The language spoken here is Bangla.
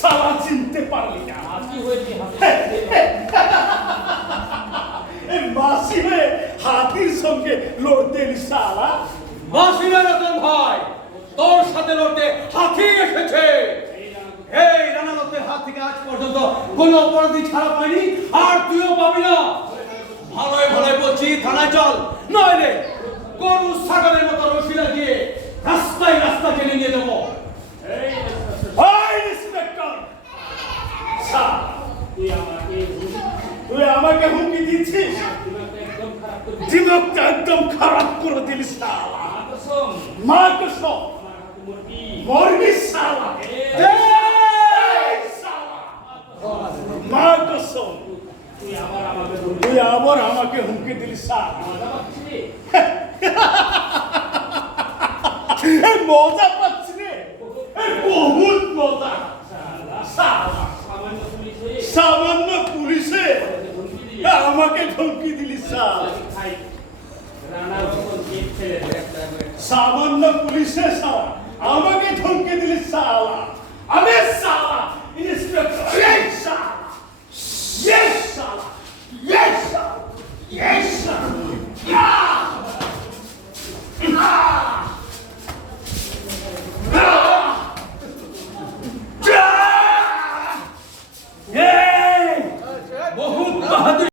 সারা চিনতে পারলি না বাসি হয়ে হাতির সঙ্গে লড়তে সারা বাসি না রতন ভাই, তোর সাথে লড়তে হাতি এসেছে। থেকে আজ পর্যন্ত কোনো অপরাধী ছাড়া পাইনি আর তুইও পাবি না। ভালোই ভালোই বলছি থানায় চল। নইলে গরু ছাগলের মতো রশি লাগিয়ে রাস্তায় রাস্তা টেনে নিয়ে দেবো তুই আমাকে হুমকি দিচ্ছিস? দিমাগটা একদম খারাপ করে দিলি সালা মা কসম মরবি সালা এই সালা মা কসম তুই আবার আমাকে হুমকি দিলি সালা মজা পাচ্ছি রে। বহুত মজা। সামান্য পুলিশে। আমাকে ধমকি দিলি সামান্য পুলিশে আমাকে ধমকি দিলি সালা